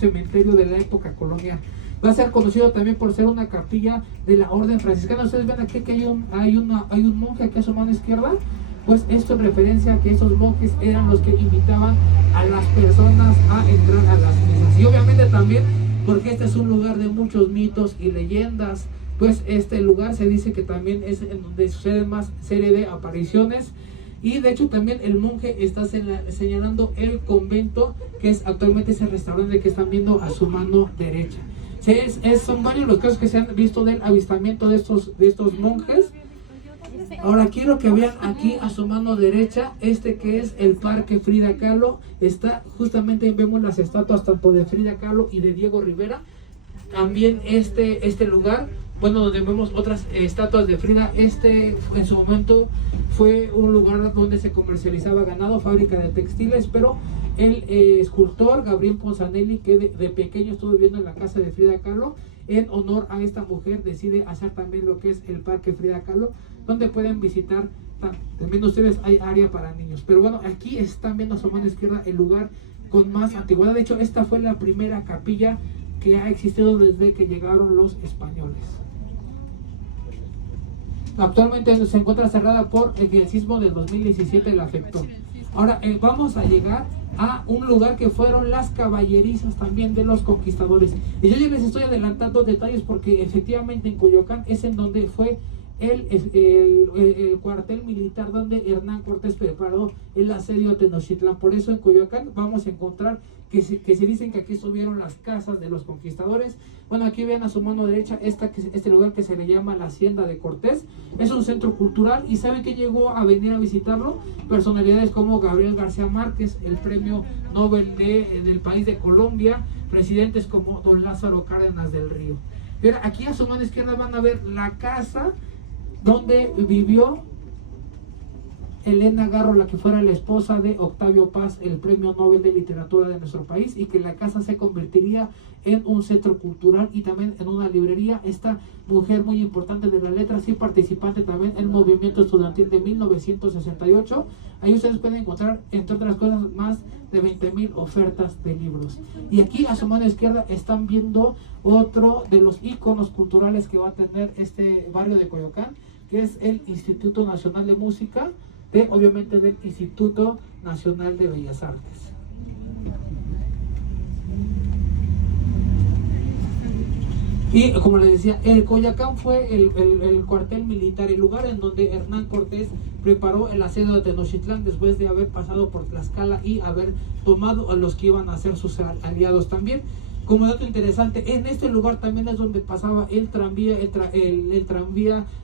cementerio de la época colonial. Va a ser conocido también por ser una capilla de la orden franciscana. Ustedes ven aquí que hay un monje aquí a su mano izquierda. Pues esto en referencia a que esos monjes eran los que invitaban a las personas a entrar a las misas. Y obviamente también porque este es un lugar de muchos mitos y leyendas, pues este lugar se dice que también es en donde suceden más serie de apariciones. Y de hecho también el monje está señalando el convento, que es actualmente ese restaurante que están viendo a su mano derecha. Son varios los casos que se han visto del avistamiento de estos monjes. Ahora quiero que vean aquí a su mano derecha, que es el Parque Frida Kahlo. Está justamente, vemos las estatuas tanto de Frida Kahlo y de Diego Rivera. También este lugar, bueno, donde vemos otras estatuas de Frida. En su momento fue un lugar donde se comercializaba ganado, fábrica de textiles, pero el escultor Gabriel Ponzanelli, que de pequeño estuvo viviendo en la casa de Frida Kahlo, en honor a esta mujer decide hacer también lo que es el Parque Frida Kahlo, donde pueden visitar. También ustedes hay área para niños. Pero bueno, aquí están viendo a su mano izquierda el lugar con más antigüedad. De hecho, esta fue la primera capilla que ha existido desde que llegaron los españoles. Actualmente se encuentra cerrada por el sismo del 2017, la afectó. Ahora vamos a llegar a un lugar que fueron las caballerizas también de los conquistadores. Y yo ya les estoy adelantando detalles porque efectivamente en Coyoacán es en donde fue el cuartel militar donde Hernán Cortés preparó el asedio a Tenochtitlán. Por eso en Coyoacán vamos a encontrar que se dicen que aquí estuvieron las casas de los conquistadores. Bueno, aquí vean a su mano derecha este lugar que se le llama la Hacienda de Cortés. Es un centro cultural y ¿saben que llegó a venir a visitarlo? Personalidades como Gabriel García Márquez, el premio Nobel del país de Colombia, presidentes como don Lázaro Cárdenas del Río. Pero aquí a su mano izquierda van a ver la casa donde vivió Elena Garro, la que fuera la esposa de Octavio Paz, el premio Nobel de Literatura de nuestro país, y que la casa se convertiría en un centro cultural y también en una librería. Esta mujer muy importante de las letras y participante también en el movimiento estudiantil de 1968. Ahí ustedes pueden encontrar, entre otras cosas, más de 20,000 ofertas de libros. Y aquí a su mano izquierda están viendo otro de los íconos culturales que va a tener este barrio de Coyoacán, que es el Instituto Nacional de Música, obviamente del Instituto Nacional de Bellas Artes. Y como les decía, el Coyoacán fue el cuartel militar, el lugar en donde Hernán Cortés preparó el asedio de Tenochtitlán después de haber pasado por Tlaxcala y haber tomado a los que iban a ser sus aliados también. Como dato interesante, en este lugar también es donde pasaba el tranvía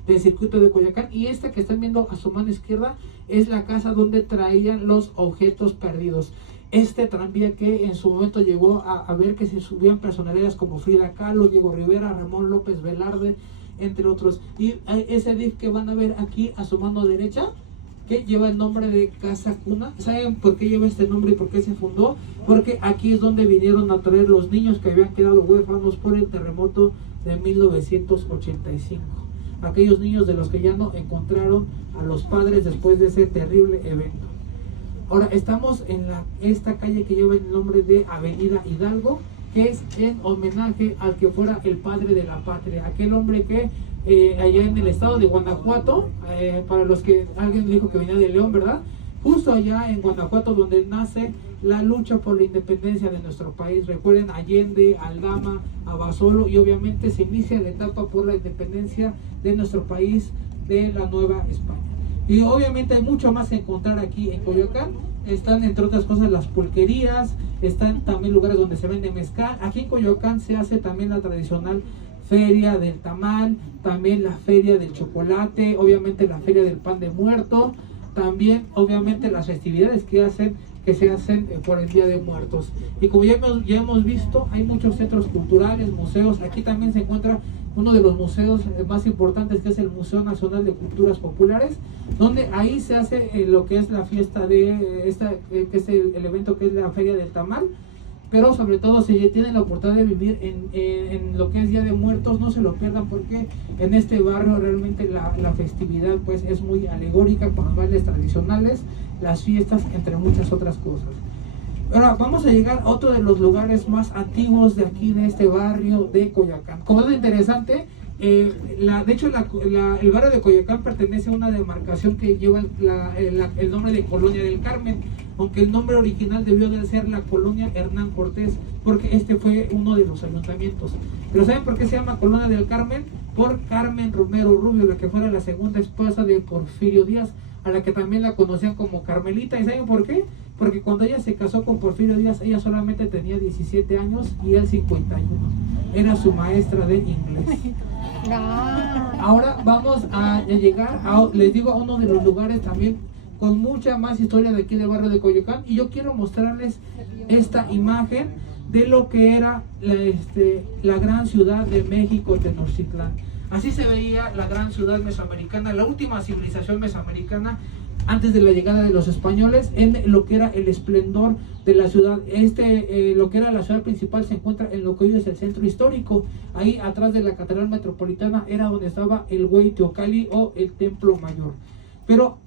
del circuito de Coyoacán, y esta que están viendo a su mano izquierda es la casa donde traían los objetos perdidos. Este tranvía que en su momento llegó a ver que se subían personalidades como Frida Kahlo, Diego Rivera, Ramón López Velarde, entre otros. Y ese DIF que van a ver aquí a su mano derecha, que lleva el nombre de Casa Cuna. ¿Saben por qué lleva este nombre y por qué se fundó? Porque aquí es donde vinieron a traer los niños que habían quedado huérfanos por el terremoto de 1985. Aquellos niños de los que ya no encontraron a los padres después de ese terrible evento. Ahora estamos en esta calle que lleva el nombre de Avenida Hidalgo, que es en homenaje al que fuera el padre de la patria, aquel hombre que allá en el estado de Guanajuato, para los que alguien dijo que venía de León, ¿verdad? Justo allá en Guanajuato, donde nace la lucha por la independencia de nuestro país. Recuerden Allende, Aldama, Abasolo, y obviamente se inicia la etapa por la independencia de nuestro país, de la Nueva España. Y obviamente hay mucho más que encontrar aquí en Coyoacán. Están, entre otras cosas, las pulquerías, están también lugares donde se vende mezcal. Aquí en Coyoacán se hace también la tradicional feria del tamal, también la feria del chocolate, obviamente la feria del pan de muerto, también obviamente las festividades que se hacen por el Día de Muertos. Y como ya hemos visto, hay muchos centros culturales, museos. Aquí también se encuentra uno de los museos más importantes, que es el Museo Nacional de Culturas Populares, donde ahí se hace lo que es la fiesta de que es el evento que es la Feria del Tamal. Pero sobre todo, si tienen la oportunidad de vivir en lo que es Día de Muertos, no se lo pierdan, porque en este barrio realmente la festividad pues es muy alegórica, con los bailes tradicionales, las fiestas, entre muchas otras cosas. Ahora vamos a llegar a otro de los lugares más antiguos de aquí, de este barrio de Coyoacán. Como es interesante, de hecho el barrio de Coyoacán pertenece a una demarcación que lleva el nombre de Colonia del Carmen, aunque el nombre original debió de ser la Colonia Hernán Cortés, porque este fue uno de los ayuntamientos. Pero ¿saben por qué se llama Colonia del Carmen? Por Carmen Romero Rubio, la que fuera la segunda esposa de Porfirio Díaz, a la que también la conocían como Carmelita. ¿Y saben por qué? Porque cuando ella se casó con Porfirio Díaz, ella solamente tenía 17 años y él 51. Era su maestra de inglés. Ahora vamos a llegar les digo, a uno de los lugares también con mucha más historia de aquí del barrio de Coyoacán, y yo quiero mostrarles esta imagen de lo que era la gran ciudad de México, Tenochtitlán. Así se veía la gran ciudad mesoamericana, la última civilización mesoamericana antes de la llegada de los españoles, en lo que era el esplendor de la ciudad. Lo que era la ciudad principal se encuentra en lo que hoy es el centro histórico. Ahí atrás de la catedral metropolitana era donde estaba el Güey Teocalli o el Templo Mayor. Pero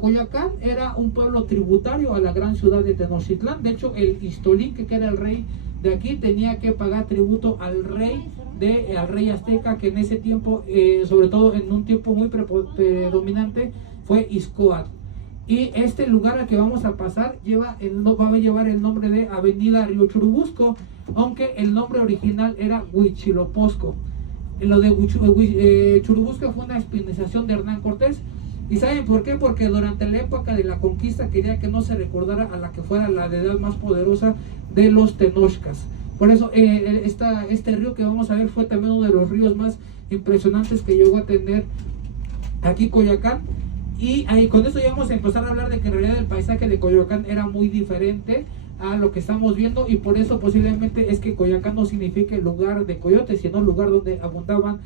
Coyoacán era un pueblo tributario a la gran ciudad de Tenochtitlán. De hecho, el Ixtolinque, que era el rey de aquí, tenía que pagar tributo al rey azteca, que en ese tiempo, sobre todo en un tiempo muy predominante, fue Ixcoatl. Y este lugar al que vamos a pasar va a llevar el nombre de Avenida Río Churubusco, aunque el nombre original era Huitzilopochtli. Lo de Churubusco fue una espinización de Hernán Cortés. ¿Y saben por qué? Porque durante la época de la conquista quería que no se recordara a la que fuera la deidad más poderosa de los tenochcas. Por eso este río que vamos a ver fue también uno de los ríos más impresionantes que llegó a tener aquí Coyoacán. Y ahí con esto ya vamos a empezar a hablar de que en realidad el paisaje de Coyoacán era muy diferente a lo que estamos viendo, y por eso posiblemente es que Coyoacán no significa el lugar de coyotes, sino el lugar donde abundaban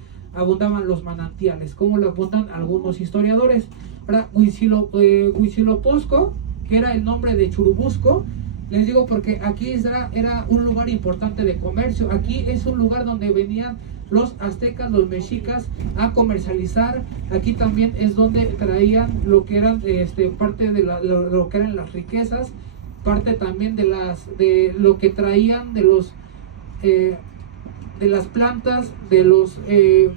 los manantiales, como lo apuntan algunos historiadores. Ahora, Huitzilopochtli, que era el nombre de Churubusco, les digo porque aquí era un lugar importante de comercio. Aquí es un lugar donde venían los aztecas, los mexicas a comercializar. Aquí también es donde traían lo que eran parte de lo que eran las riquezas, parte también de lo que traían de las plantas, de los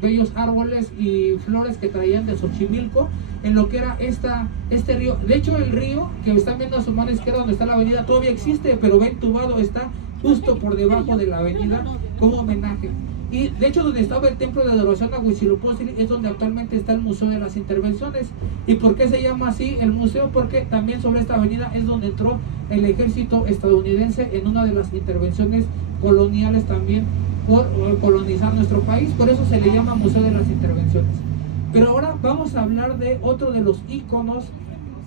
bellos árboles y flores que traían de Xochimilco, en lo que era este río. De hecho, el río que están viendo a su mano izquierda, donde está la avenida, todavía existe, pero va entubado, está justo por debajo de la avenida como homenaje. Y de hecho, donde estaba el templo de adoración a Huitzilopochtli es donde actualmente está el Museo de las Intervenciones. ¿Y por qué se llama así el museo? Porque también sobre esta avenida es donde entró el ejército estadounidense en una de las intervenciones coloniales también por colonizar nuestro país. Por eso se le llama Museo de las Intervenciones. Pero ahora vamos a hablar de otro de los íconos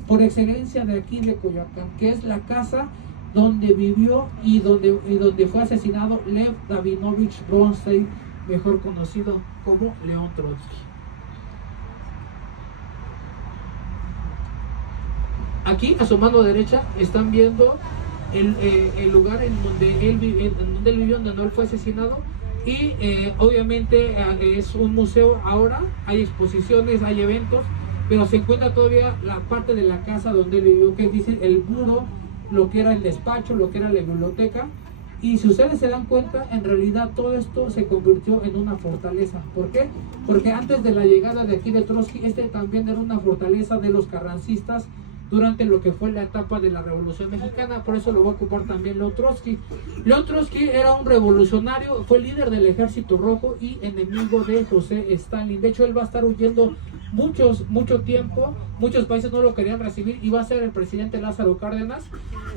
por excelencia de aquí de Coyoacán, que es la casa donde vivió y donde fue asesinado Lev Davinovich Bronstein, mejor conocido como León Trotsky. Aquí a su mano derecha están viendo el lugar en donde él vivió, en donde él fue asesinado. Y obviamente es un museo ahora, hay exposiciones, hay eventos, pero se encuentra todavía la parte de la casa donde él vivió, que dice el muro, lo que era el despacho, lo que era la biblioteca. Y si ustedes se dan cuenta, en realidad todo esto se convirtió en una fortaleza. ¿Por qué? Porque antes de la llegada de aquí de Trotsky, también era una fortaleza de los carrancistas durante lo que fue la etapa de la Revolución Mexicana. Por eso lo va a ocupar también León Trotsky. León Trotsky era un revolucionario, fue líder del Ejército Rojo y enemigo de José Stalin. De hecho, él va a estar huyendo mucho tiempo. Muchos países no lo querían recibir, y va a ser el presidente Lázaro Cárdenas,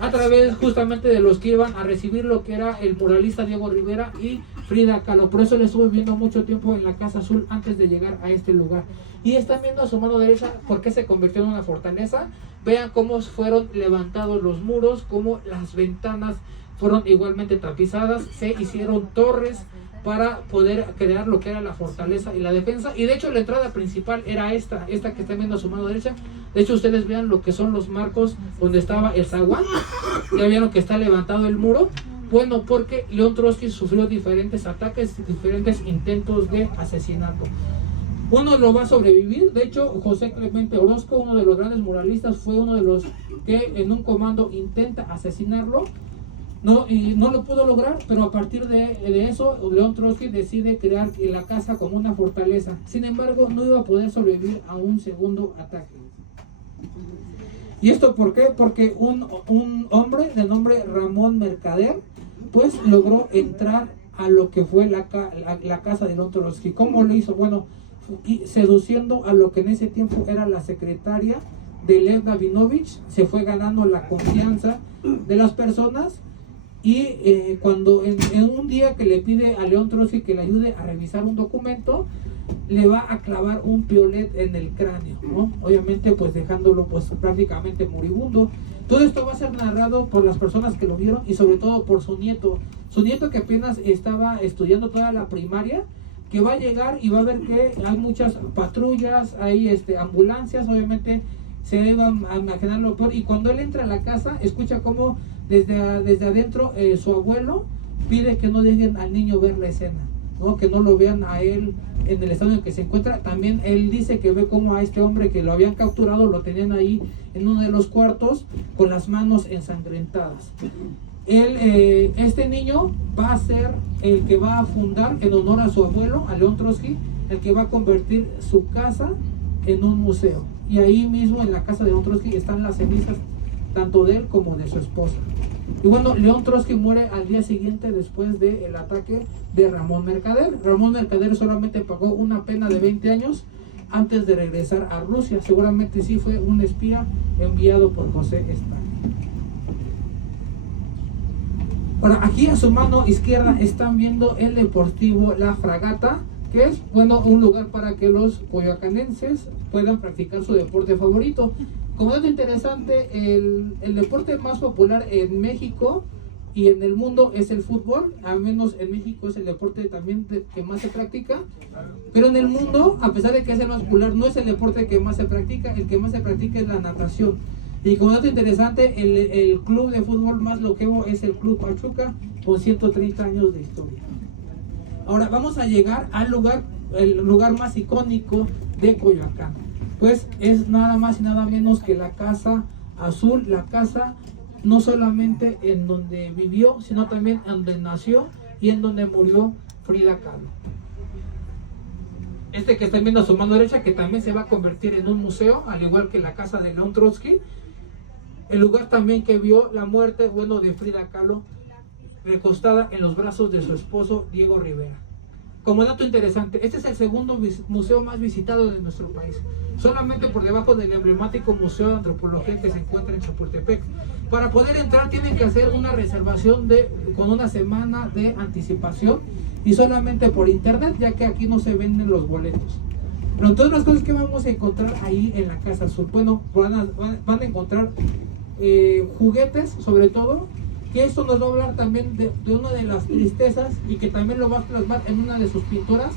a través justamente de los que iban a recibir lo que era el muralista Diego Rivera y Frida Kahlo. Por eso le estuve viviendo mucho tiempo en la Casa Azul antes de llegar a este lugar. Y están viendo a su mano derecha por qué se convirtió en una fortaleza. Vean cómo fueron levantados los muros, cómo las ventanas fueron igualmente tapizadas, se hicieron torres para poder crear lo que era la fortaleza y la defensa. Y de hecho la entrada principal era esta que están viendo a su mano derecha. De hecho, ustedes vean lo que son los marcos donde estaba el zaguán. Ya vieron que está levantado el muro. Bueno, porque León Trotsky sufrió diferentes ataques, diferentes intentos de asesinato. Uno lo va a sobrevivir. De hecho, José Clemente Orozco, uno de los grandes muralistas, fue uno de los que en un comando intenta asesinarlo. No, y no lo pudo lograr, pero a partir de eso, León Trotsky decide crear la casa como una fortaleza. Sin embargo, no iba a poder sobrevivir a un segundo ataque. ¿Y esto por qué? Porque un hombre de nombre Ramón Mercader, pues logró entrar a lo que fue la casa de León Trotsky. ¿Cómo lo hizo? Bueno, seduciendo a lo que en ese tiempo era la secretaria de Lev Davinovich, se fue ganando la confianza de las personas. Y cuando en un día que le pide a León Trotsky que le ayude a revisar un documento, le va a clavar un piolet en el cráneo, ¿no? Obviamente pues dejándolo pues prácticamente moribundo. Todo esto va a ser narrado por las personas que lo vieron y sobre todo por su nieto que apenas estaba estudiando toda la primaria, que va a llegar y va a ver que hay muchas patrullas, hay ambulancias, obviamente se iban a imaginar lo peor. Y cuando él entra a la casa, escucha cómo desde adentro su abuelo pide que no dejen al niño ver la escena, ¿no? Que no lo vean a él en el estado en el que se encuentra. También él dice que ve como a este hombre que lo habían capturado, lo tenían ahí en uno de los cuartos con las manos ensangrentadas. Este niño va a ser el que va a fundar, en honor a su abuelo, a León Trotsky, el que va a convertir su casa en un museo. Y ahí mismo en la casa de León Trotsky están las cenizas tanto de él como de su esposa. Y bueno, León Trotsky muere al día siguiente después del ataque de Ramón Mercader. Ramón Mercader solamente pagó una pena de 20 años antes de regresar a Rusia. Seguramente sí fue un espía enviado por José Stalin. Ahora, aquí a su mano izquierda están viendo el Deportivo La Fragata, que es, bueno, un lugar para que los coyoacanenses puedan practicar su deporte favorito. Como dato interesante, el deporte más popular en México y en el mundo es el fútbol. Al menos en México es el deporte también que más se practica, pero en el mundo, a pesar de que es el más popular, no es el deporte que más se practica. El que más se practica es la natación. Y como dato interesante, el club de fútbol más longevo es el Club Pachuca, con 130 años de historia. Ahora vamos a llegar al el lugar más icónico de Coyoacán. Pues es nada más y nada menos que la Casa Azul, la casa no solamente en donde vivió, sino también en donde nació y en donde murió Frida Kahlo. Que están viendo a su mano derecha, que también se va a convertir en un museo, al igual que la casa de León Trotsky. El lugar también que vio la muerte, bueno, de Frida Kahlo, recostada en los brazos de su esposo Diego Rivera. Como dato interesante, este es el segundo museo más visitado de nuestro país, solamente por debajo del emblemático Museo de Antropología que se encuentra en Chapultepec. Para poder entrar tienen que hacer una reservación con una semana de anticipación y solamente por internet, ya que aquí no se venden los boletos. Pero entonces las cosas que vamos a encontrar ahí en la Casa Azul, bueno, van a encontrar juguetes, sobre todo, que esto nos va a hablar también de una de las tristezas y que también lo va a plasmar en una de sus pinturas,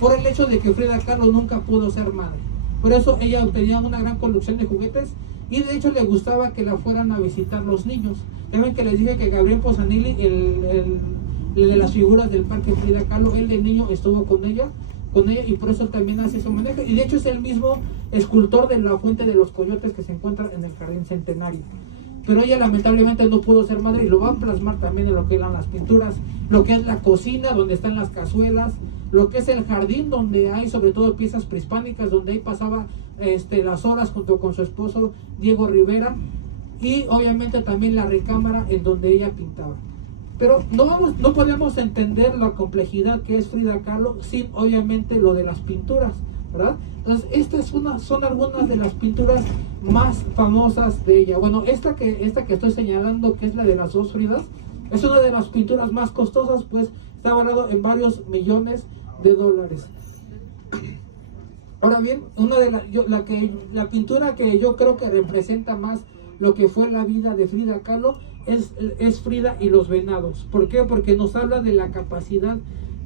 por el hecho de que Frida Kahlo nunca pudo ser madre. Por eso ella tenía una gran colección de juguetes y de hecho le gustaba que la fueran a visitar los niños. Ya ven que les dije que Gabriel Pozzanilli, el de las figuras del Parque Frida Kahlo, él de niño estuvo con ella y por eso también hace ese homenaje. Y de hecho es el mismo escultor de la Fuente de los Coyotes que se encuentra en el Jardín Centenario. Pero ella lamentablemente no pudo ser madre y lo va a plasmar también en lo que eran las pinturas, lo que es la cocina donde están las cazuelas, lo que es el jardín donde hay sobre todo piezas prehispánicas, donde ahí pasaba las horas junto con su esposo Diego Rivera, y obviamente también la recámara en donde ella pintaba. Pero no podemos entender la complejidad que es Frida Kahlo sin obviamente lo de las pinturas, ¿verdad? Entonces estas son algunas de las pinturas más famosas de ella. Bueno, esta que estoy señalando, que es la de las dos Fridas, es una de las pinturas más costosas, pues está valorado en varios millones de dólares. Ahora bien, la pintura que yo creo que representa más lo que fue la vida de Frida Kahlo es Frida y los venados. ¿Por qué? Porque nos habla de la capacidad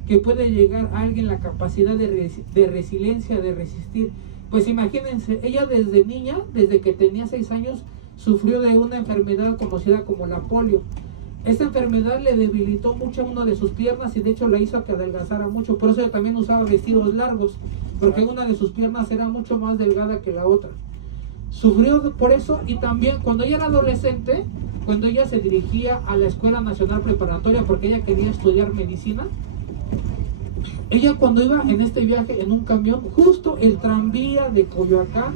que puede llegar a alguien, la capacidad de resiliencia, de resistir. Pues imagínense, ella desde niña, desde que tenía 6 años, sufrió de una enfermedad conocida como la polio. Esta enfermedad le debilitó mucho una de sus piernas y de hecho la hizo que adelgazara mucho. Por eso ella también usaba vestidos largos, porque una de sus piernas era mucho más delgada que la otra. Sufrió por eso, y también cuando ella era adolescente, cuando ella se dirigía a la Escuela Nacional Preparatoria porque ella quería estudiar medicina, ella cuando iba en este viaje en un camión, justo el tranvía de Coyoacán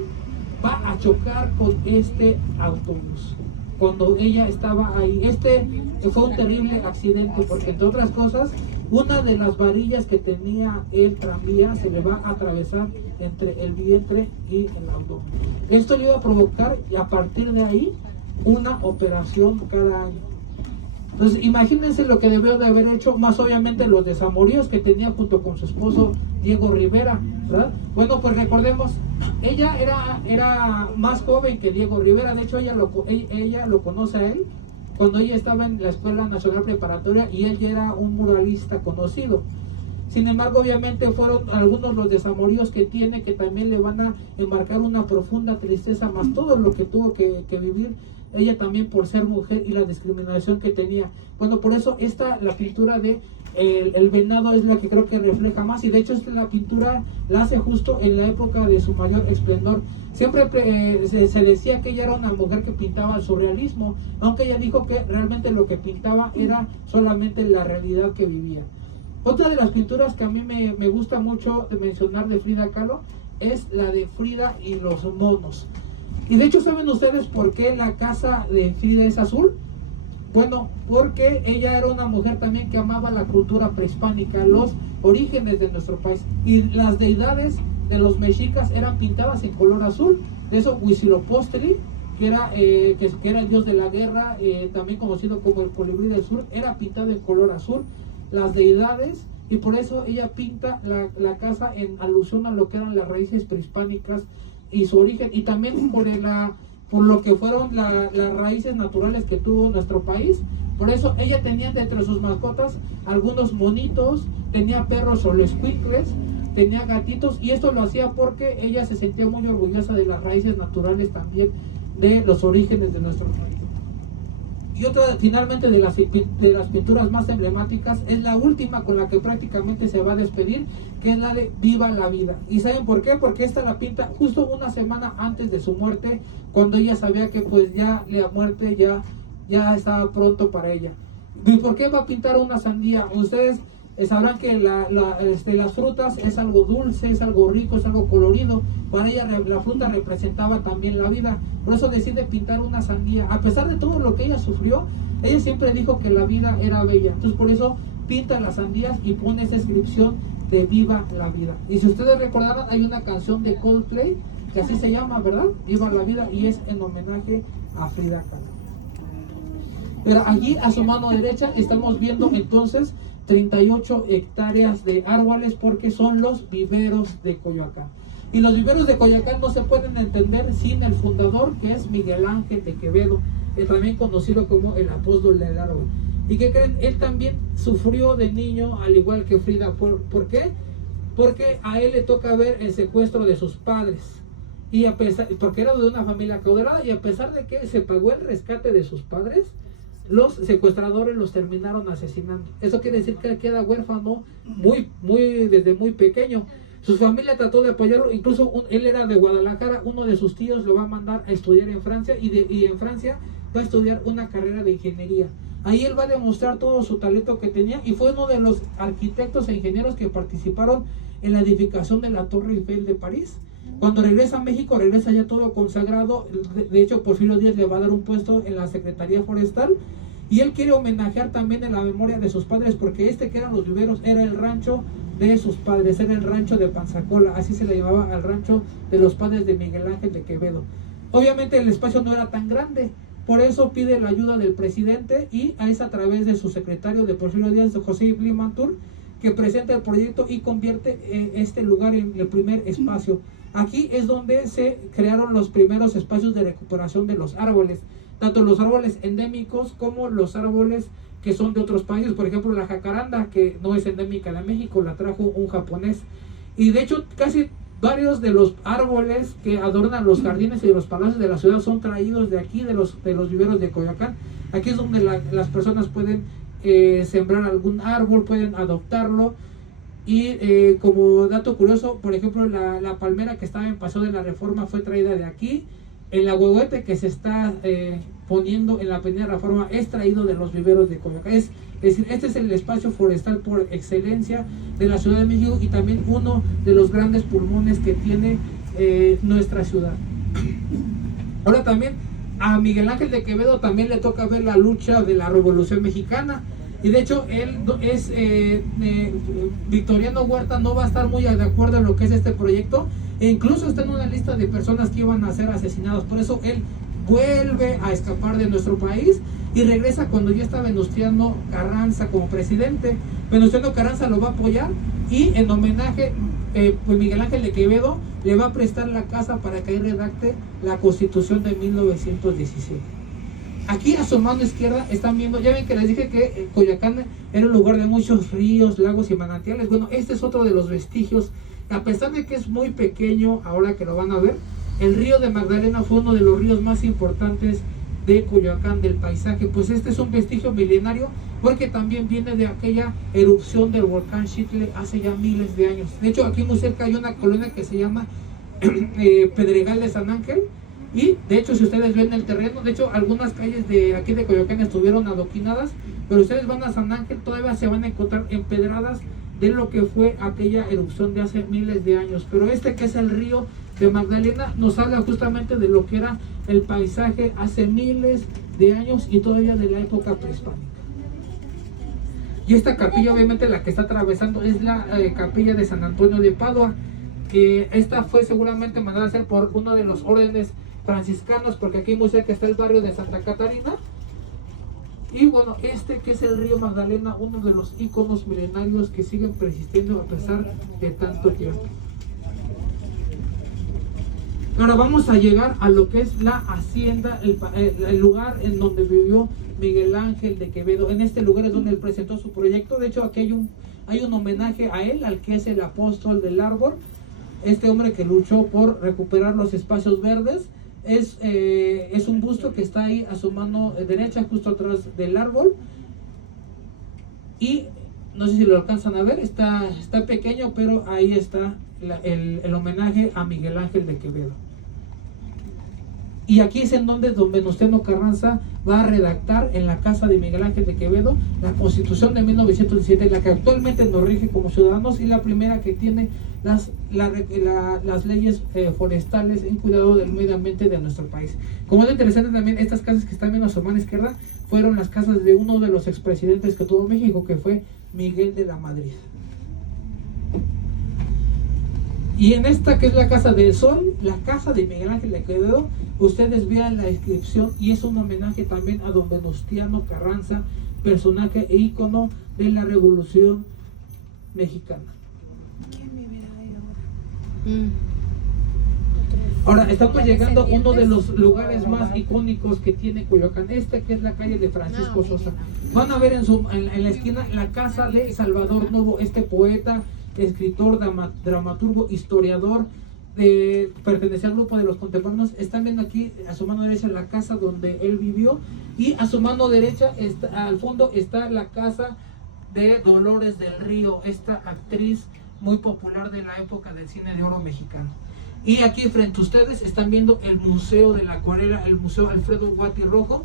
va a chocar con este autobús. Cuando ella estaba ahí, fue un terrible accidente porque, entre otras cosas, una de las varillas que tenía el tranvía se le va a atravesar entre el vientre y el abdomen. Esto le iba a provocar, y a partir de ahí, una operación cada año. Entonces, imagínense lo que debió de haber hecho, más obviamente los desamoríos que tenía junto con su esposo Diego Rivera, ¿verdad? Bueno, pues recordemos, ella era más joven que Diego Rivera. De hecho ella lo conoce a él cuando ella estaba en la Escuela Nacional Preparatoria y él ya era un muralista conocido. Sin embargo, obviamente fueron algunos los desamoríos que tiene, que también le van a embarcar una profunda tristeza, más todo lo que tuvo que vivir ella también por ser mujer y la discriminación que tenía. Bueno, por eso la pintura de el venado es la que creo que refleja más, y de hecho la pintura la hace justo en la época de su mayor esplendor. Siempre se decía que ella era una mujer que pintaba el surrealismo, aunque ella dijo que realmente lo que pintaba era solamente la realidad que vivía. Otra de las pinturas que a mí me gusta mucho de mencionar de Frida Kahlo es la de Frida y los monos. Y de hecho, ¿saben ustedes por qué la casa de Frida es azul? Bueno, porque ella era una mujer también que amaba la cultura prehispánica, los orígenes de nuestro país. Y las deidades de los mexicas eran pintadas en color azul. De eso, Huitzilopochtli, que era el dios de la guerra, también conocido como el colibrí del sur, era pintado en color azul. Las deidades, y por eso ella pinta la casa en alusión a lo que eran las raíces prehispánicas y su origen, y también por lo que fueron las raíces naturales que tuvo nuestro país. Por eso ella tenía entre sus mascotas algunos monitos, tenía perros o lescuicles, tenía gatitos, y esto lo hacía porque ella se sentía muy orgullosa de las raíces naturales también de los orígenes de nuestro país. Y otra finalmente de las pinturas más emblemáticas es la última con la que prácticamente se va a despedir, que es la de Viva la Vida. ¿Y saben por qué? Porque esta la pinta justo una semana antes de su muerte, cuando ella sabía que pues ya la muerte ya estaba pronto para ella. ¿Y por qué va a pintar una sandía? Ustedes sabrán que las frutas es algo dulce, es algo rico, es algo colorido. Para ella la fruta representaba también la vida. Por eso decide pintar una sandía. A pesar de todo lo que ella sufrió, ella siempre dijo que la vida era bella. Entonces por eso pinta las sandías y pone esa inscripción de Viva la Vida. Y si ustedes recordarán, hay una canción de Coldplay que así se llama, ¿verdad? Viva la Vida, y es en homenaje a Frida Kahlo. Pero allí a su mano derecha estamos viendo entonces 38 hectáreas de árboles, porque son los viveros de Coyoacán. Y los viveros de Coyoacán no se pueden entender sin el fundador, que es Miguel Ángel de Quevedo, también conocido como el apóstol del árbol. ¿Y qué creen? Él también sufrió de niño, al igual que Frida. ¿Por qué? Porque a él le toca ver el secuestro de sus padres. Y porque era de una familia acaudalada, y a pesar de que se pagó el rescate de sus padres, los secuestradores los terminaron asesinando. Eso quiere decir que él queda huérfano desde muy pequeño. Su familia trató de apoyarlo, incluso él era de Guadalajara, uno de sus tíos lo va a mandar a estudiar en Francia, y en Francia va a estudiar una carrera de ingeniería. Ahí él va a demostrar todo su talento que tenía, y fue uno de los arquitectos e ingenieros que participaron en la edificación de la Torre Eiffel de París. Cuando regresa a México, regresa ya todo consagrado. De hecho, Porfirio Díaz le va a dar un puesto en la Secretaría Forestal, y él quiere homenajear también en la memoria de sus padres, porque que eran los viveros, era el rancho de sus padres, era el rancho de Panzacola, así se le llamaba al rancho de los padres de Miguel Ángel de Quevedo. Obviamente el espacio no era tan grande, por eso pide la ayuda del presidente, y es a través de su secretario de Porfirio Díaz, José Limantur, que presenta el proyecto y convierte este lugar en el primer espacio. Aquí es donde se crearon los primeros espacios de recuperación de los árboles, tanto los árboles endémicos como los árboles que son de otros países. Por ejemplo, la jacaranda, que no es endémica de México, la trajo un japonés. Y de hecho casi varios de los árboles que adornan los jardines y los palacios de la ciudad son traídos de aquí, de los viveros de Coyoacán. Aquí es donde las personas pueden sembrar algún árbol, pueden adoptarlo. Y como dato curioso, por ejemplo, la palmera que estaba en Paseo de la Reforma fue traída de aquí. El ahuehuete que se está poniendo en la Avenida Reforma es traído de los viveros de Coyoacán. Es decir, este es el espacio forestal por excelencia de la Ciudad de México y también uno de los grandes pulmones que tiene nuestra ciudad. Ahora también a Miguel Ángel de Quevedo también le toca ver la lucha de la Revolución Mexicana. Y de hecho él es Victoriano Huerta no va a estar muy de acuerdo en lo que es este proyecto, e incluso está en una lista de personas que iban a ser asesinadas. Por eso él vuelve a escapar de nuestro país y regresa cuando ya está Venustiano Carranza como presidente. Venustiano Carranza lo va a apoyar y en homenaje pues Miguel Ángel de Quevedo le va a prestar la casa para que ahí redacte la Constitución de 1917. Aquí a su mano izquierda están viendo, ya ven que les dije que Coyoacán era un lugar de muchos ríos, lagos y manantiales. Bueno, este es otro de los vestigios. A pesar de que es muy pequeño, ahora que lo van a ver, el río de Magdalena fue uno de los ríos más importantes de Coyoacán, del paisaje. Pues este es un vestigio milenario porque también viene de aquella erupción del volcán Xitle hace ya miles de años. De hecho, aquí muy cerca hay una colonia que se llama Pedregal de San Ángel. Y de hecho, si ustedes ven el terreno, de hecho algunas calles de aquí de Coyoacán estuvieron adoquinadas, pero ustedes van a San Ángel, todavía se van a encontrar empedradas de lo que fue aquella erupción de hace miles de años. Pero este que es el río de Magdalena nos habla justamente de lo que era el paisaje hace miles de años y todavía de la época prehispánica. Y esta capilla, obviamente la que está atravesando es la capilla de San Antonio de Padua. Esta fue seguramente mandada a hacer por uno de los órdenes franciscanos, porque aquí muy cerca está el barrio de Santa Catarina. Y bueno, este que es el río Magdalena, uno de los íconos milenarios que siguen persistiendo a pesar de tanto tiempo. Ahora vamos a llegar a lo que es la hacienda, el lugar en donde vivió Miguel Ángel de Quevedo. En este lugar es donde él presentó su proyecto. De hecho, aquí hay un homenaje a él, al que es el apóstol del árbol, este hombre que luchó por recuperar los espacios verdes. Es un busto que está ahí a su mano derecha, justo atrás del árbol. Y no sé si lo alcanzan a ver, está pequeño, pero ahí está el homenaje a Miguel Ángel de Quevedo. Y aquí es en donde don Venustiano Carranza va a redactar en la casa de Miguel Ángel de Quevedo la Constitución de 1917, la que actualmente nos rige como ciudadanos y la primera que tiene las leyes forestales en cuidado del medio ambiente de nuestro país. Como es interesante también, estas casas que están viendo a su mano izquierda fueron las casas de uno de los expresidentes que tuvo México, que fue Miguel de la Madrid. Y en esta que es la Casa del Sol, la casa de Miguel Ángel de Quevedo, ustedes vean la inscripción y es un homenaje también a don Venustiano Carranza, personaje e ícono de la Revolución Mexicana. ¿Quién vivirá ahí ahora? Ahora estamos llegando a uno de los lugares más icónicos que tiene Coyoacán, que es la calle de Francisco Sosa. Van a ver en la esquina la casa de Salvador Novo, este poeta, escritor, dramaturgo, historiador, pertenecía al grupo de los contemporáneos. Están viendo aquí a su mano derecha la casa donde él vivió, y a su mano derecha al fondo está la casa de Dolores del Río, esta actriz muy popular de la época del cine de oro mexicano. Y aquí frente a ustedes están viendo el Museo de la Acuarela, el Museo Alfredo Guati Rojo,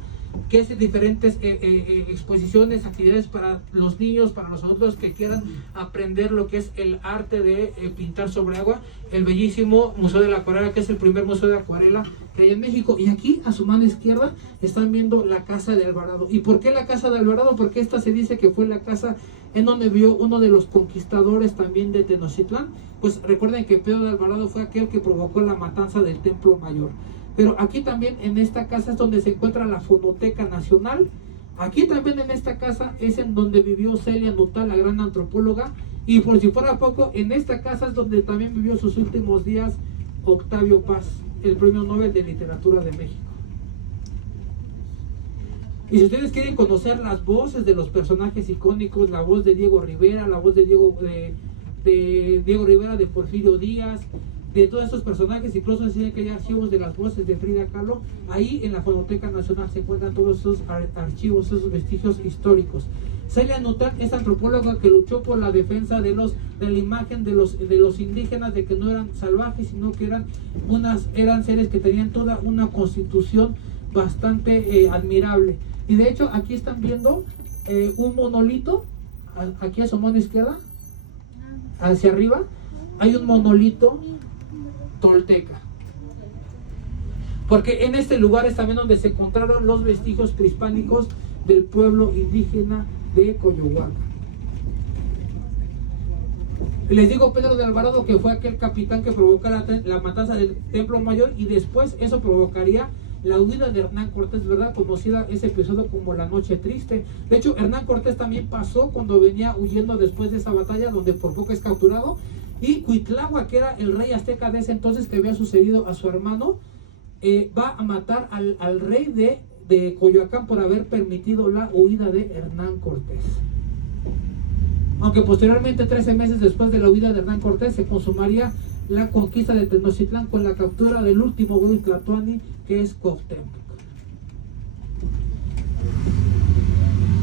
que es diferentes exposiciones, actividades para los niños, para los adultos que quieran aprender lo que es el arte de pintar sobre agua. El bellísimo Museo de la Acuarela, que es el primer museo de acuarela que hay en México. Y aquí a su mano izquierda están viendo la Casa de Alvarado. ¿Y por qué la Casa de Alvarado? Porque esta se dice que fue la casa en donde vio uno de los conquistadores también de Tenochtitlán. Pues recuerden que Pedro de Alvarado fue aquel que provocó la matanza del Templo Mayor. Pero aquí también en esta casa es donde se encuentra la Fonoteca Nacional. Aquí también en esta casa es en donde vivió Celia Nuttall, la gran antropóloga. Y por si fuera poco, en esta casa es donde también vivió sus últimos días Octavio Paz, el Premio Nobel de Literatura de México. Y si ustedes quieren conocer las voces de los personajes icónicos, la voz de Diego Rivera, la voz de Diego Rivera, de Porfirio Díaz, de todos estos personajes. Incluso se dice que hay archivos de las voces de Frida Kahlo. Ahí en la Fonoteca Nacional se encuentran todos esos archivos, esos vestigios históricos. Celia Nuttall es antropóloga que luchó por la defensa de la imagen de los indígenas, de que no eran salvajes, sino que eran seres que tenían toda una constitución bastante admirable. Y de hecho aquí están viendo un monolito, aquí a su mano izquierda, hacia arriba, hay un monolito tolteca. Porque en este lugar es también donde se encontraron los vestigios prehispánicos del pueblo indígena de Coyohuaca. Les digo, Pedro de Alvarado, que fue aquel capitán que provocó la matanza del Templo Mayor, y después eso provocaría la huida de Hernán Cortés, ¿verdad? Conocida ese episodio como la Noche Triste. De hecho, Hernán Cortés también pasó cuando venía huyendo después de esa batalla, donde por poco es capturado, y Cuitlahua, que era el rey azteca de ese entonces, que había sucedido a su hermano, va a matar al rey de Coyoacán por haber permitido la huida de Hernán Cortés. Aunque posteriormente, 13 meses después de la huida de Hernán Cortés, se consumaría la conquista de Tenochtitlán con la captura del último güey tlatoani, que es Cuauhtémoc.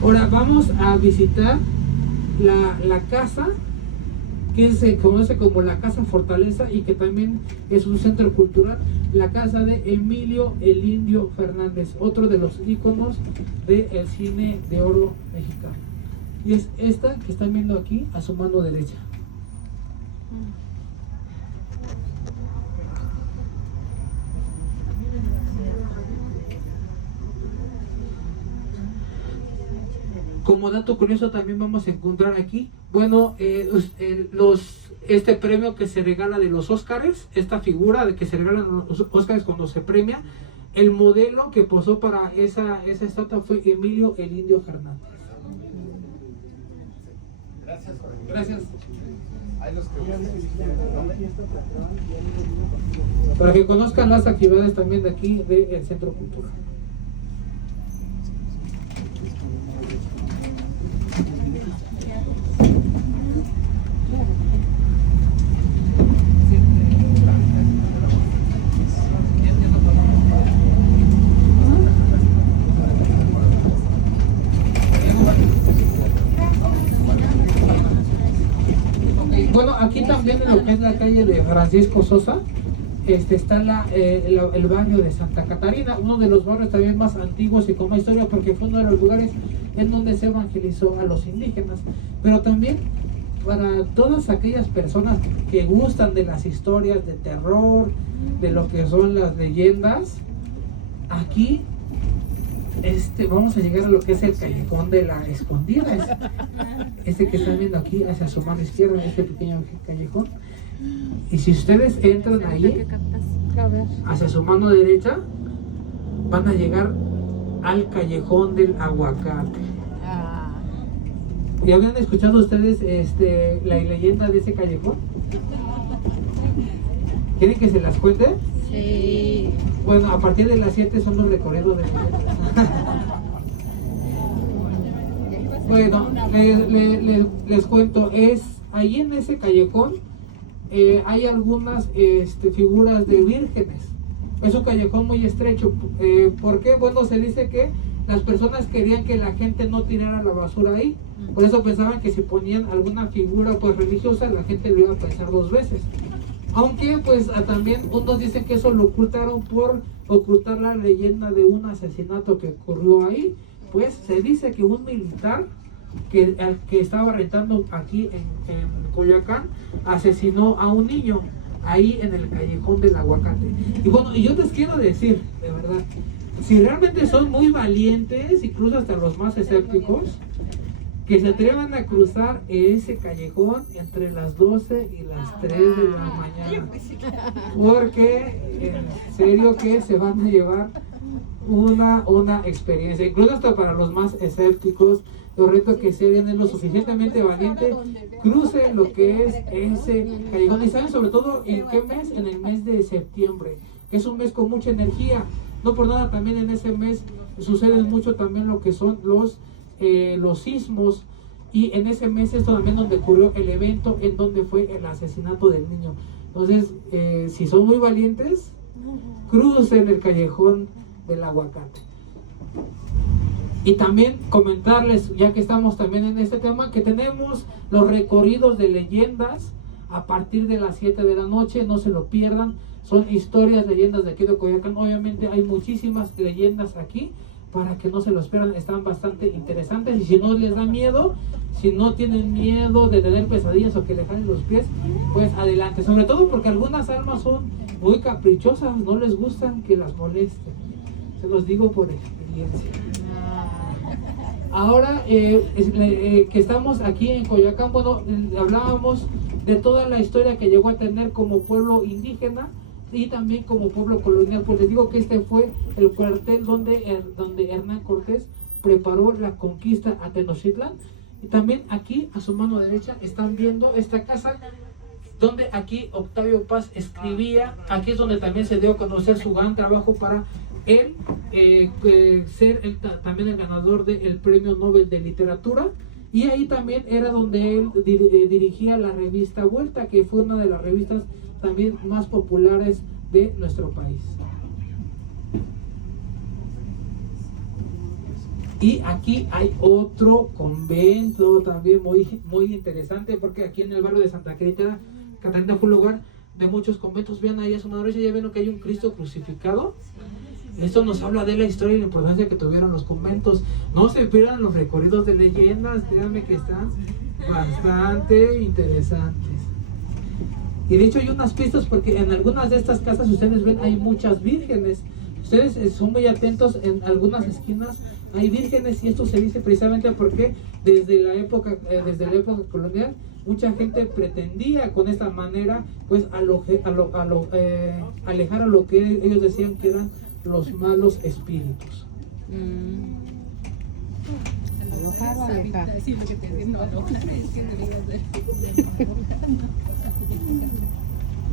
Ahora vamos a visitar la casa que se conoce como la Casa Fortaleza, y que también es un centro cultural, la casa de Emilio el Indio Fernández, otro de los íconos del cine de oro mexicano. Y es esta que están viendo aquí a su mano derecha. Como dato curioso también vamos a encontrar aquí, bueno, este premio que se regala de los Óscares, esta figura de que se regalan los Óscares cuando se premia, el modelo que posó para esa estatua fue Emilio el Indio Fernández. Gracias. Para que conozcan las actividades también de aquí del Centro Cultural. Bueno, aquí también en lo que es la calle de Francisco Sosa, está el barrio de Santa Catarina, uno de los barrios también más antiguos y con más historia, porque fue uno de los lugares en donde se evangelizó a los indígenas. Pero también para todas aquellas personas que gustan de las historias de terror, de lo que son las leyendas, aquí vamos a llegar a lo que es el Callejón de la Escondida. Este que están viendo aquí hacia su mano izquierda, este pequeño callejón. Y si ustedes entran ahí, hacia su mano derecha, van a llegar al Callejón del Aguacate. ¿Y habían escuchado ustedes la leyenda de ese callejón? ¿Quieren que se las cuente? Sí. Bueno, a partir de las 7 son los recorridos de leyendas. Bueno, les cuento, ahí en ese callejón hay algunas figuras de vírgenes. Es un callejón muy estrecho. ¿Por qué? Bueno, se dice que las personas querían que la gente no tirara la basura ahí. Por eso pensaban que si ponían alguna figura pues religiosa, la gente lo iba a pensar 2 veces. Aunque pues también unos dicen que eso lo ocultaron por ocultar la leyenda de un asesinato que ocurrió ahí. Pues se dice que un militar que estaba rentando aquí en Coyoacán asesinó a un niño ahí en el Callejón del Aguacate. Y bueno, y yo les quiero decir, de verdad, si realmente son muy valientes, incluso hasta los más escépticos, que se atrevan a cruzar ese callejón entre las 12 y las 3 de la mañana, porque en serio que se van a llevar una experiencia, incluso hasta para los más escépticos. Los reto que sean lo suficientemente valiente, cruce lo que es ese callejón. Y saben sobre todo en qué mes, en el mes de septiembre, que es un mes con mucha energía. No por nada también en ese mes suceden mucho también lo que son los sismos, y en ese mes es también donde ocurrió el evento en donde fue el asesinato del niño. Entonces, si son muy valientes, crucen el callejón del aguacate. Y también comentarles, ya que estamos también en este tema, que tenemos los recorridos de leyendas a partir de las 7 de la noche, no se lo pierdan. Son historias, leyendas de aquí de Coyoacán. Obviamente hay muchísimas leyendas aquí, para que no se los pierdan, están bastante interesantes. Y si no les da miedo, si no tienen miedo de tener pesadillas o que le jalen los pies, pues adelante. Sobre todo porque algunas almas son muy caprichosas, no les gustan que las molesten. Se los digo por experiencia. Ahora que estamos aquí en Coyoacán, bueno, hablábamos de toda la historia que llegó a tener como pueblo indígena y también como pueblo colonial. Pues les digo que este fue el cuartel donde Hernán Cortés preparó la conquista a Tenochtitlán. Y también aquí a su mano derecha están viendo esta casa donde aquí Octavio Paz escribía. Aquí es donde también se dio a conocer su gran trabajo para él ser también el ganador del Premio Nobel de Literatura. Y ahí también era donde él dirigía la revista Vuelta, que fue una de las revistas también más populares de nuestro país. Y aquí hay otro convento también muy interesante, porque aquí en el barrio de Santa Catarina fue un lugar de muchos conventos. Vean ahí a su mano derecha, ya ven que hay un Cristo crucificado. Esto nos habla de la historia y la importancia que tuvieron los conventos. No se pierdan los recorridos de leyendas, créanme que están bastante interesantes. Y de hecho hay unas pistas, porque en algunas de estas casas ustedes ven hay muchas vírgenes. Ustedes son muy atentos, en algunas esquinas hay vírgenes, y esto se dice precisamente porque desde la época colonial mucha gente pretendía con esta manera pues alejar a lo que ellos decían que eran los malos espíritus. Alojar o alejar.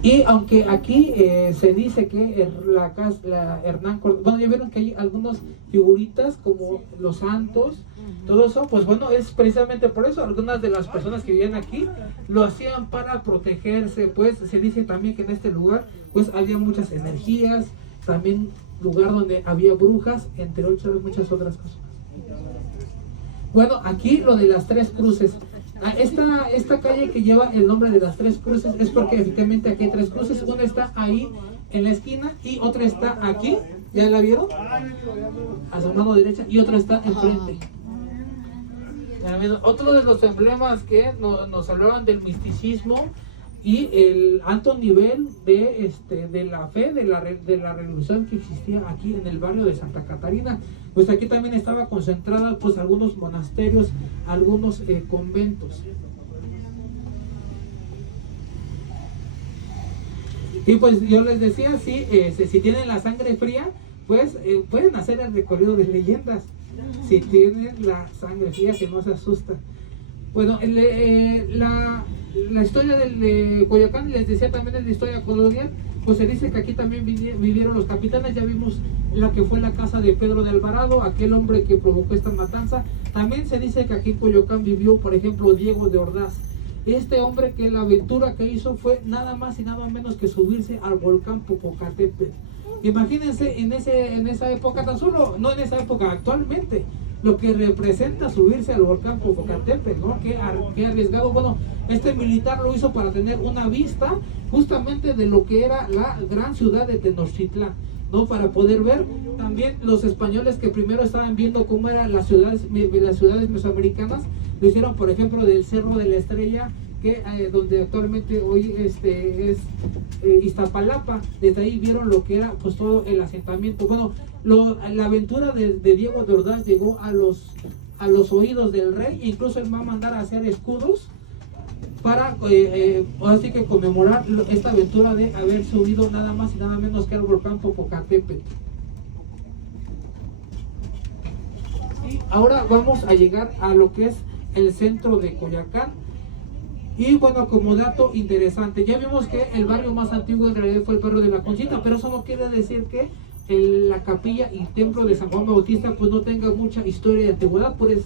Y aunque aquí se dice que la Hernán Cortés, bueno, ya vieron que hay algunas figuritas como los santos, todo eso, pues bueno, es precisamente por eso. Algunas de las personas que vivían aquí lo hacían para protegerse. Pues se dice también que en este lugar pues había muchas energías, también lugar donde había brujas, entre muchas otras cosas. Bueno, aquí lo de las tres cruces. Esta calle que lleva el nombre de las tres cruces es porque efectivamente aquí hay tres cruces. Una está ahí en la esquina y otra está aquí, ¿ya la vieron? A su mano derecha, y otra está enfrente. Otro de los emblemas que nos hablaban del misticismo y el alto nivel de la fe, de la religión que existía aquí en el barrio de Santa Catarina. Pues aquí también estaba concentrada pues algunos monasterios, algunos conventos. Y pues yo les decía, si tienen la sangre fría, pues pueden hacer el recorrido de leyendas. Si tienen la sangre fría, que no se asusta. Bueno, la historia de Coyoacán, les decía también, es la historia colonial. Pues se dice que aquí también vivieron los capitanes. Ya vimos la que fue la casa de Pedro de Alvarado, aquel hombre que provocó esta matanza. También se dice que aquí en Coyoacán vivió, por ejemplo, Diego de Ordaz. Este hombre, que la aventura que hizo fue nada más y nada menos que subirse al volcán Popocatépetl. Imagínense en esa época, tan solo, no en esa época, actualmente, lo que representa subirse al volcán Popocatépetl, ¿no? Qué arriesgado. Bueno, este militar lo hizo para tener una vista justamente de lo que era la gran ciudad de Tenochtitlán, ¿no? Para poder ver también los españoles que primero estaban viendo cómo eran las ciudades mesoamericanas. Lo hicieron, por ejemplo, del Cerro de la Estrella, que donde actualmente hoy es Iztapalapa. Desde ahí vieron lo que era pues todo el asentamiento. Bueno, la aventura de Diego de Ordaz llegó a los oídos del rey, e incluso él va a mandar a hacer escudos para así que conmemorar esta aventura de haber subido nada más y nada menos que al volcán Popocatépetl. Y ahora vamos a llegar a lo que es el centro de Coyoacán. Y bueno, como dato interesante, ya vimos que el barrio más antiguo en realidad fue el barrio de la Conchita, pero eso no quiere decir que la capilla y templo de San Juan Bautista pues no tenga mucha historia y antigüedad. Pues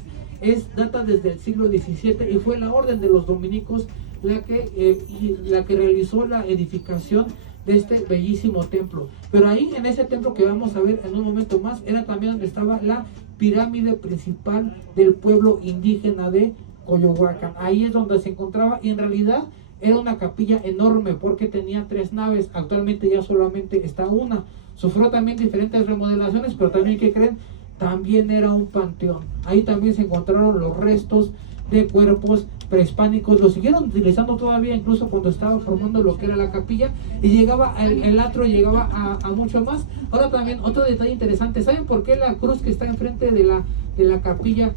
data desde el siglo XVII y fue la orden de los dominicos la que realizó la edificación de este bellísimo templo. Pero ahí en ese templo que vamos a ver en un momento más, era también donde estaba la pirámide principal del pueblo indígena de Coyoacán. Ahí es donde se encontraba, y en realidad era una capilla enorme porque tenía 3 naves. Actualmente ya solamente está una. Sufrió también diferentes remodelaciones, pero también, ¿qué creen? También era un panteón. Ahí también se encontraron los restos de cuerpos prehispánicos. Lo siguieron utilizando todavía, incluso cuando estaba formando lo que era la capilla, y llegaba el atrio llegaba a mucho más. Ahora también otro detalle interesante: ¿saben por qué la cruz que está enfrente de la capilla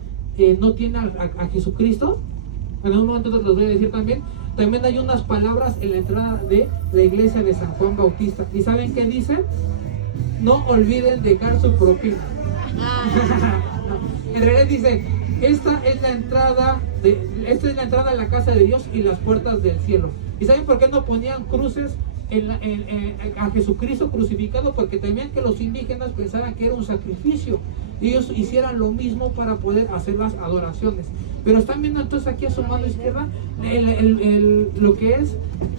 no tiene a Jesucristo? En un momento les voy a decir también. También hay unas palabras en la entrada de la iglesia de San Juan Bautista. ¿Y saben qué dicen? No olviden dejar su propina. En realidad dice: esta es la entrada a la casa de Dios y las puertas del cielo. ¿Y saben por qué no ponían cruces a Jesucristo crucificado? Porque temían que los indígenas pensaran que era un sacrificio, y ellos hicieran lo mismo para poder hacer las adoraciones. Pero están viendo entonces aquí a su mano izquierda lo que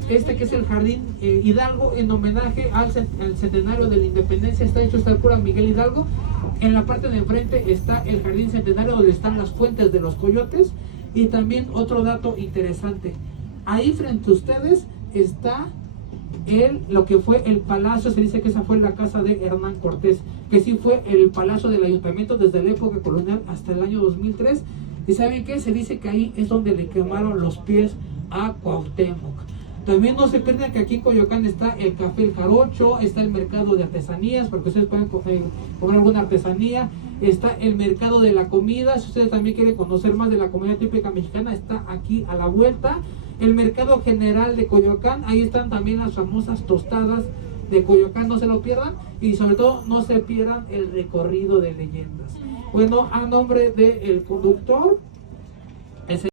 es que es el Jardín Hidalgo, en homenaje al centenario de la independencia. Está hecho, está el cura Miguel Hidalgo. En la parte de enfrente está el Jardín Centenario, donde están las fuentes de los coyotes. Y también otro dato interesante: ahí frente a ustedes está lo que fue el palacio. Se dice que esa fue la casa de Hernán Cortés, que sí fue el palacio del ayuntamiento desde la época colonial hasta el año 2003. ¿Y saben qué? Se dice que ahí es donde le quemaron los pies a Cuauhtémoc. También no se pierdan que aquí en Coyoacán está el Café El Jarocho, está el mercado de artesanías, porque ustedes pueden comer alguna artesanía. Está el mercado de la comida. Si ustedes también quieren conocer más de la comida típica mexicana, está aquí a la vuelta. El mercado general de Coyoacán, ahí están también las famosas tostadas de Coyoacán, no se lo pierdan. Y sobre todo, no se pierdan el recorrido de leyendas. Bueno, a nombre del conductor,